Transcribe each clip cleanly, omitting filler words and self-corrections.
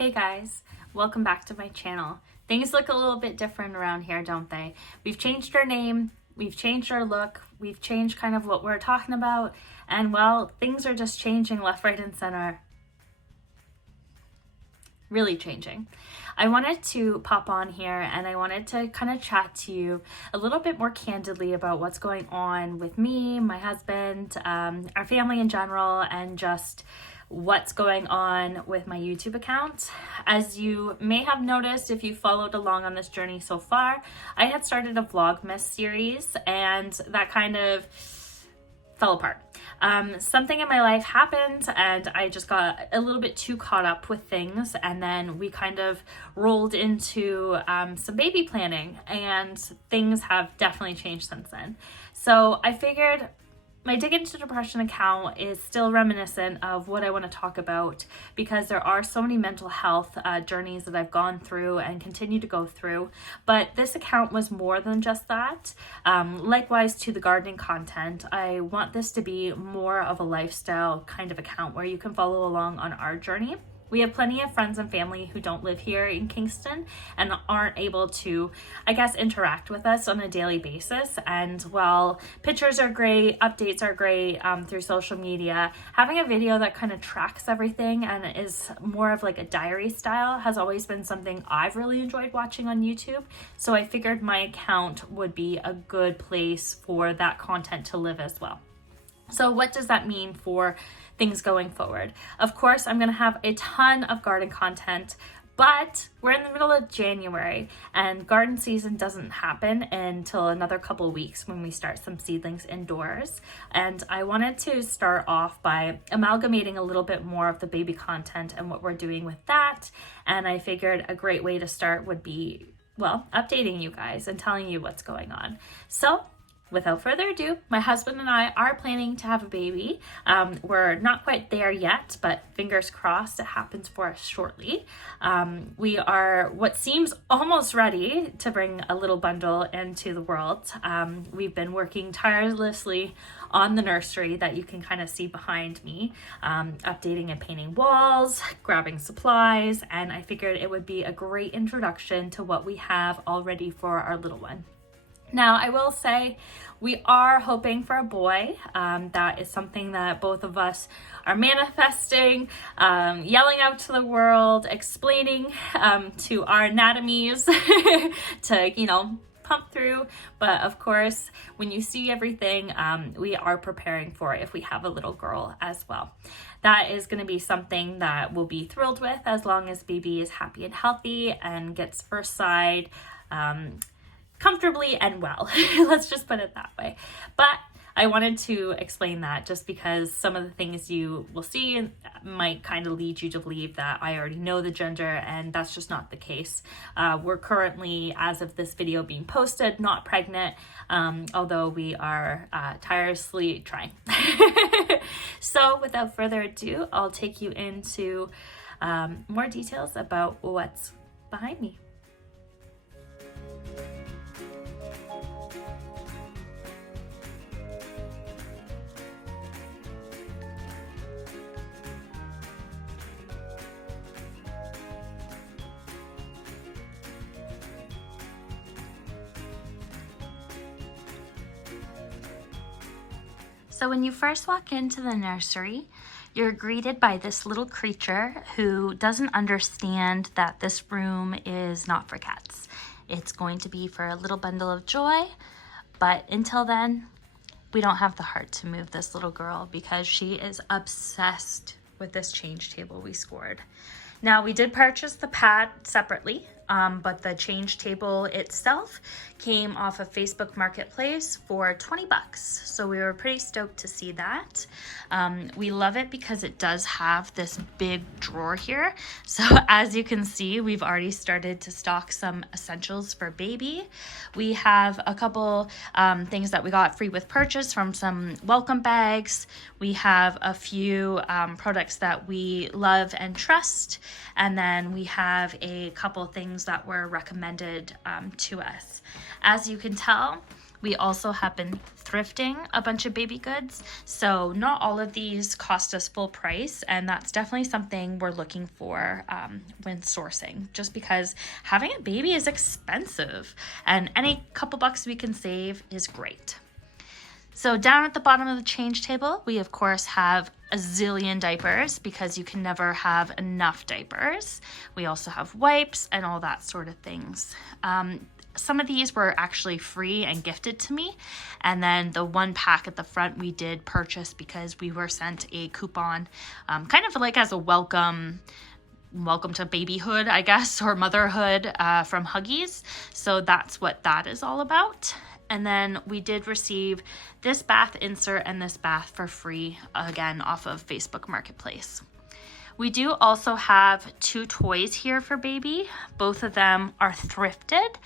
Hey guys, welcome back to my channel. Things look a little bit different around here, don't they? We've changed our name, we've changed our look, we've changed kind of what we're talking about, and well, things are just changing left, right, and center. Really changing. I wanted to pop on here and I wanted to kind of chat to you a little bit more candidly about what's going on with me, my husband, our family in general, and just what's going on with my YouTube account. As you may have noticed if you followed along on this journey so far, I had started a Vlogmas series and that kind of fell apart. Something in my life happened and I just got a little bit too caught up with things, and then we kind of rolled into some baby planning, and things have definitely changed since then. So I figured my Dig Into Depression account is still reminiscent of what I want to talk about, because there are so many mental health journeys that I've gone through and continue to go through. But this account was more than just that. Likewise to the gardening content, I want this to be more of a lifestyle kind of account where you can follow along on our journey. We have plenty of friends and family who don't live here in Kingston and aren't able to, I guess, interact with us on a daily basis. And while pictures are great, updates are great through social media, having a video that kind of tracks everything and is more of like a diary style has always been something I've really enjoyed watching on YouTube. So I figured my account would be a good place for that content to live as well. So what does that mean for things going forward? Of course, I'm going to have a ton of garden content, but we're in the middle of January and garden season doesn't happen until another couple of weeks when we start some seedlings indoors. And I wanted to start off by amalgamating a little bit more of the baby content and what we're doing with that. And I figured a great way to start would be, well, updating you guys and telling you what's going on. So without further ado, my husband and I are planning to have a baby. We're not quite there yet, but fingers crossed it happens for us shortly. We are what seems almost ready to bring a little bundle into the world. We've been working tirelessly on the nursery that you can kind of see behind me, updating and painting walls, grabbing supplies, and I figured it would be a great introduction to what we have already for our little one. Now, I will say we are hoping for a boy. That is something that both of us are manifesting, yelling out to the world, explaining to our anatomies to, pump through. But of course, when you see everything, we are preparing for if we have a little girl as well. That is going to be something that we'll be thrilled with as long as baby is happy and healthy and gets first side comfortably and well. Let's just put it that way. But I wanted to explain that just because some of the things you will see might kind of lead you to believe that I already know the gender, and that's just not the case. We're currently, as of this video being posted, not pregnant, although we are tirelessly trying. So without further ado, I'll take you into more details about what's behind me. So when you first walk into the nursery, you're greeted by this little creature who doesn't understand that this room is not for cats. It's going to be for a little bundle of joy, but until then, we don't have the heart to move this little girl because she is obsessed with this change table we scored. Now, we did purchase the pad separately, but the change table itself came off of Facebook Marketplace for 20 bucks. So we were pretty stoked to see that. We love it because it does have this big drawer here. So as you can see, we've already started to stock some essentials for baby. We have a couple things that we got free with purchase from some welcome bags. We have a few products that we love and trust. And then we have a couple things that were recommended to us. As you can tell, We also have been thrifting a bunch of baby goods, so not all of these cost us full price, and that's definitely something we're looking for when sourcing, just because having a baby is expensive, and any couple bucks we can save is great. So down at the bottom of the change table, we of course have a zillion diapers because you can never have enough diapers. We also have wipes and all that sort of things. Some of these were actually free and gifted to me. And then the one pack at the front we did purchase because we were sent a coupon, kind of like as a welcome to babyhood, I guess, or motherhood from Huggies. So that's what that is all about. And then we did receive this bath insert and this bath for free, again, off of Facebook Marketplace. We do also have 2 toys here for baby. Both of them are thrifted.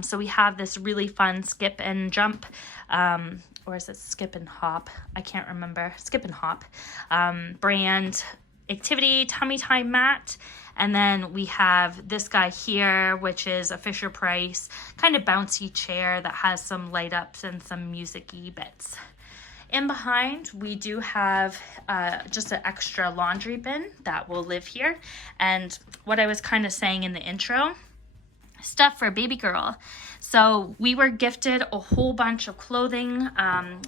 So we have this really fun skip and jump, or is it skip and hop? I can't remember. Skip and hop brand activity tummy time mat. And then we have this guy here, which is a Fisher Price kind of bouncy chair that has some light ups and some music-y bits. In behind, we do have just an extra laundry bin that will live here. And what I was kind of saying in the intro, stuff for baby girl. So we were gifted a whole bunch of clothing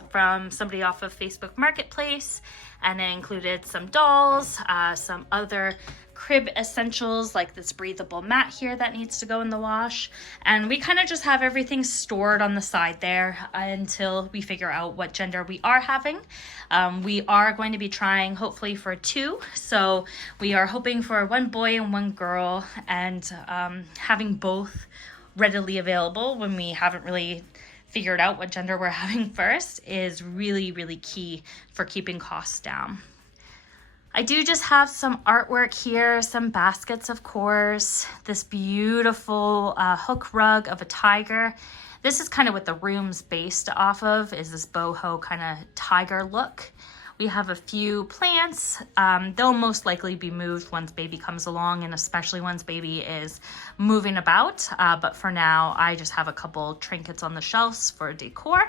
from somebody off of Facebook Marketplace, and it included some dolls, some other crib essentials like this breathable mat here that needs to go in the wash, and we kind of just have everything stored on the side there until we figure out what gender we are having. We are going to be trying hopefully for 2, so we are hoping for 1 boy and 1 girl, and having both readily available when we haven't really figured out what gender we're having first is really, really key for keeping costs down. I do just have some artwork here, some baskets, of course, this beautiful hook rug of a tiger. This is kind of what the room's based off of, is this boho kind of tiger look. We have a few plants. They'll most likely be moved once baby comes along, and especially once baby is moving about. But for now, I just have a couple trinkets on the shelves for decor.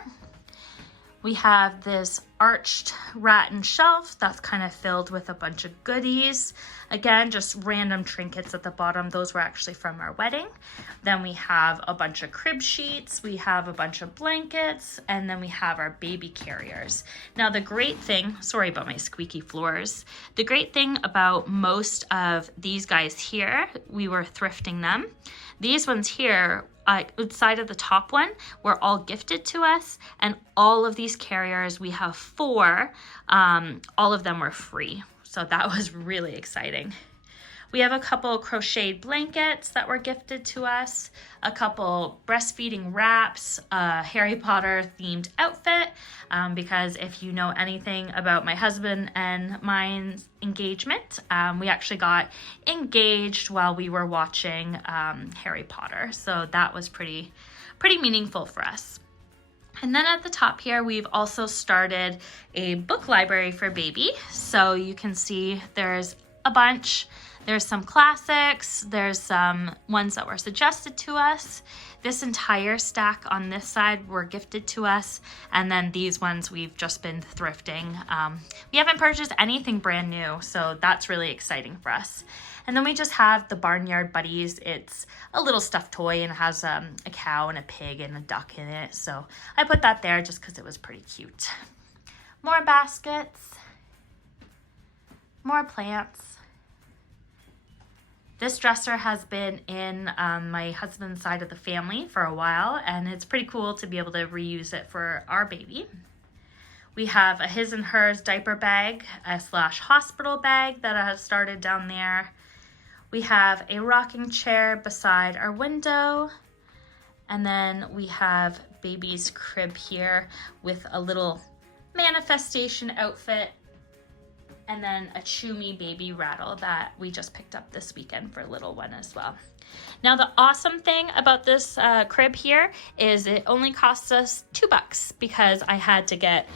We have this arched rattan shelf that's kind of filled with a bunch of goodies. Again, just random trinkets at the bottom. Those were actually from our wedding. Then we have a bunch of crib sheets. We have a bunch of blankets. And then we have our baby carriers. Now, the great thing, sorry about my squeaky floors. The great thing about most of these guys here, we were thrifting them. These ones here, outside of the top one, were all gifted to us, and all of these carriers, we have 4, all of them were free, so that was really exciting. We have a couple crocheted blankets that were gifted to us, a couple breastfeeding wraps, a Harry Potter themed outfit, because if you know anything about my husband and mine's engagement, we actually got engaged while we were watching Harry Potter, so that was pretty meaningful for us. And then at the top here, we've also started a book library for baby, so you can see there's a bunch. There's some classics, there's some ones that were suggested to us. This entire stack on this side were gifted to us, and then these ones we've just been thrifting. We haven't purchased anything brand new, so that's really exciting for us. And then we just have the Barnyard Buddies. It's a little stuffed toy and it has a cow and a pig and a duck in it, so I put that there just because it was pretty cute. More baskets, more plants. This dresser has been in my husband's side of the family for a while, and it's pretty cool to be able to reuse it for our baby. We have a his and hers diaper bag, a /hospital bag that I have started down there. We have a rocking chair beside our window, and then we have baby's crib here with a little manifestation outfit, and then a Chew Me baby rattle that we just picked up this weekend for little one as well. Now, the awesome thing about this crib here is it only costs us $2 because I had to get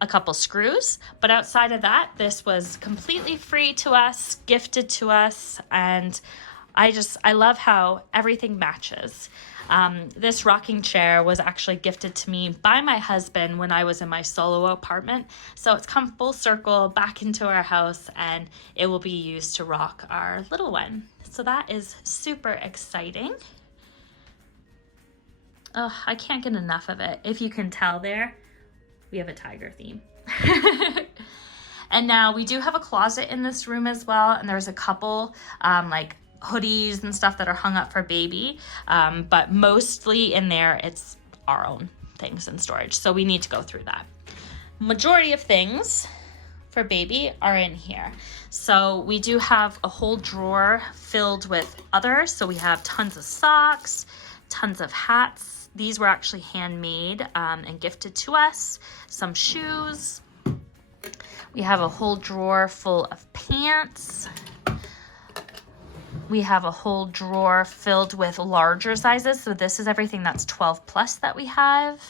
a couple screws, but outside of that, this was completely free to us, gifted to us, and I love how everything matches. This rocking chair was actually gifted to me by my husband when I was in my solo apartment. So it's come full circle back into our house, and it will be used to rock our little one. So that is super exciting. Oh, I can't get enough of it. If you can tell there, we have a tiger theme. And now we do have a closet in this room as well. And there's a couple like hoodies and stuff that are hung up for baby. But mostly in there, it's our own things in storage. So we need to go through that. Majority of things for baby are in here. So we do have a whole drawer filled with others. So we have tons of socks, tons of hats. These were actually handmade and gifted to us. Some shoes. We have a whole drawer full of pants. We have a whole drawer filled with larger sizes. So this is everything that's 12 plus that we have.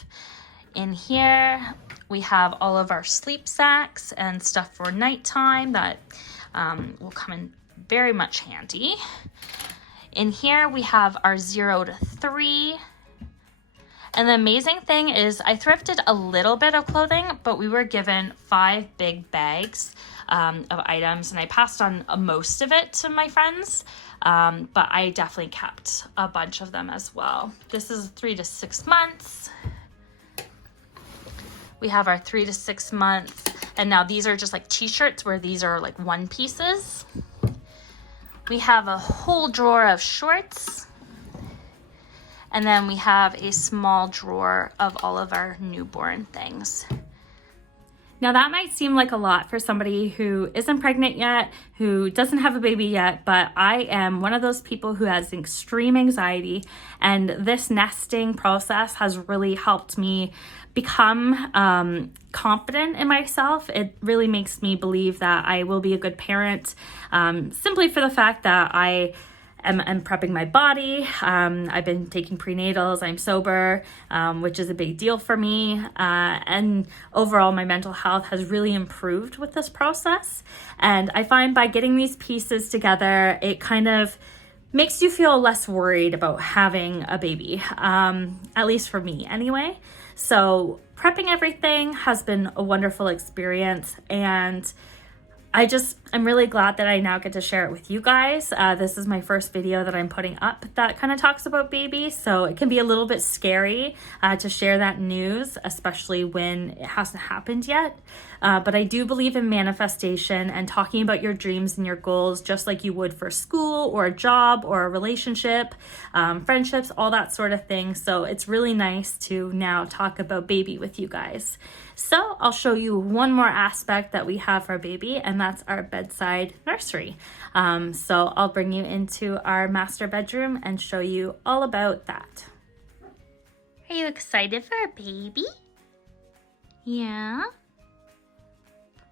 In here, we have all of our sleep sacks and stuff for nighttime that will come in very much handy. In here, we have our 0 to 3. And the amazing thing is I thrifted a little bit of clothing, but we were given 5 big bags of items, and I passed on most of it to my friends, but I definitely kept a bunch of them as well. This is 3 to 6 months. We have our 3 to 6 months, and now these are just like t-shirts where these are like one pieces. We have a whole drawer of shorts. And then we have a small drawer of all of our newborn things. Now that might seem like a lot for somebody who isn't pregnant yet, who doesn't have a baby yet, but I am one of those people who has extreme anxiety, and this nesting process has really helped me become confident in myself. It really makes me believe that I will be a good parent, simply for the fact that I'm prepping my body. I've been taking prenatals. I'm sober, which is a big deal for me. And overall, my mental health has really improved with this process. And I find by getting these pieces together, it kind of makes you feel less worried about having a baby, at least for me anyway. So prepping everything has been a wonderful experience, and I'm really glad that I now get to share it with you guys. This is my first video that I'm putting up that kind of talks about baby, so it can be a little bit scary to share that news, especially when it hasn't happened yet. But I do believe in manifestation and talking about your dreams and your goals just like you would for school or a job or a relationship, friendships, all that sort of thing. So it's really nice to now talk about baby with you guys. So I'll show you one more aspect that we have for baby, and that's our bedside nursery. So I'll bring you into our master bedroom and show you all about that. Are you excited for a baby? Yeah.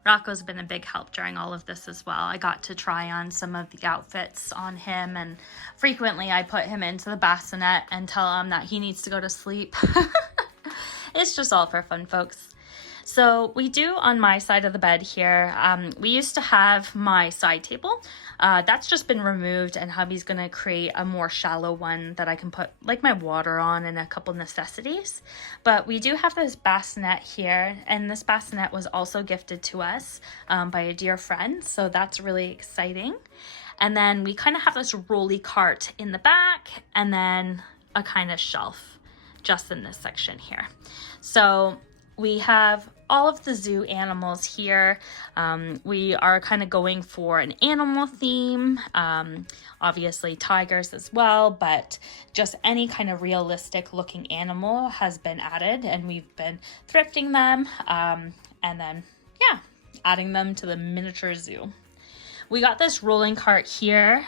Rocco's been a big help during all of this as well. I got to try on some of the outfits on him, and frequently I put him into the bassinet and tell him that he needs to go to sleep. It's just all for fun, folks. So we do on my side of the bed here, we used to have my side table. That's just been removed, and hubby's gonna create a more shallow one that I can put like my water on and a couple necessities. But we do have this bassinet here, and this bassinet was also gifted to us by a dear friend, so that's really exciting. And then we kind of have this rolly cart in the back, and then a kind of shelf just in this section here. So we have all of the zoo animals here. We are kind of going for an animal theme, obviously tigers as well, but just any kind of realistic looking animal has been added, and we've been thrifting them and then, yeah, adding them to the miniature zoo. We got this rolling cart here.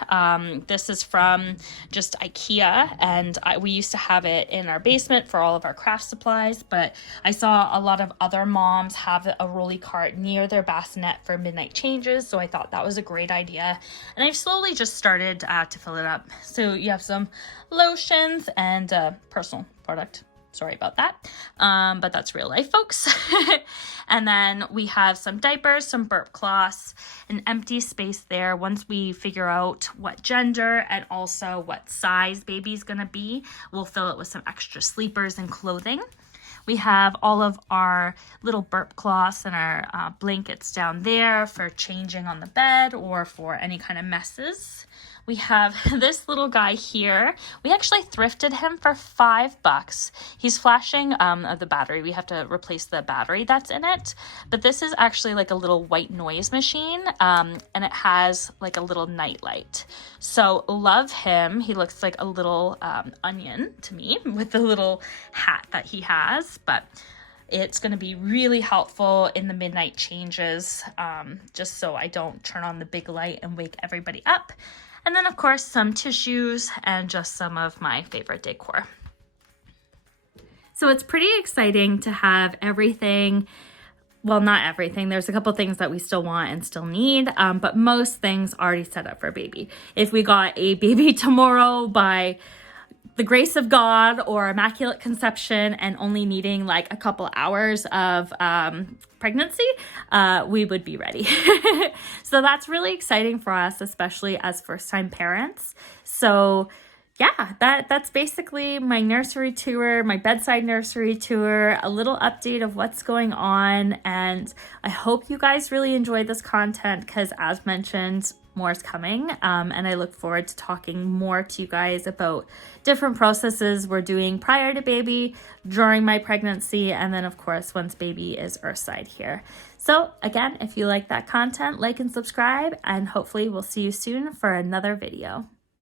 This is from just IKEA, and we used to have it in our basement for all of our craft supplies, but I saw a lot of other moms have a rolly cart near their bassinet for midnight changes, so I thought that was a great idea, and I've slowly just started to fill it up. So you have some lotions and personal product Sorry about that. But that's real life, folks. And then we have some diapers, some burp cloths, an empty space there. Once we figure out what gender and also what size baby's gonna be, we'll fill it with some extra sleepers and clothing. We have all of our little burp cloths and our blankets down there for changing on the bed or for any kind of messes. We have this little guy here. We actually thrifted him for $5. He's flashing the battery. We have to replace the battery that's in it. But this is actually like a little white noise machine, and it has like a little night light. So love him. He looks like a little onion to me with the little hat that he has. But it's going to be really helpful in the midnight changes, just so I don't turn on the big light and wake everybody up. And then, of course, some tissues and just some of my favorite decor. So it's pretty exciting to have everything. Well, not everything. There's a couple things that we still want and still need, but most things already set up for baby. If we got a baby tomorrow by the grace of God or immaculate conception and only needing like a couple hours of pregnancy, we would be ready. So that's really exciting for us, especially as first-time parents. So yeah, that's basically my nursery tour, my bedside nursery tour, a little update of what's going on. And I hope you guys really enjoyed this content because, as mentioned, more is coming. And I look forward to talking more to you guys about different processes we're doing prior to baby, during my pregnancy, and then of course once baby is earthside here. So again, if you like that content, like and subscribe, and hopefully we'll see you soon for another video.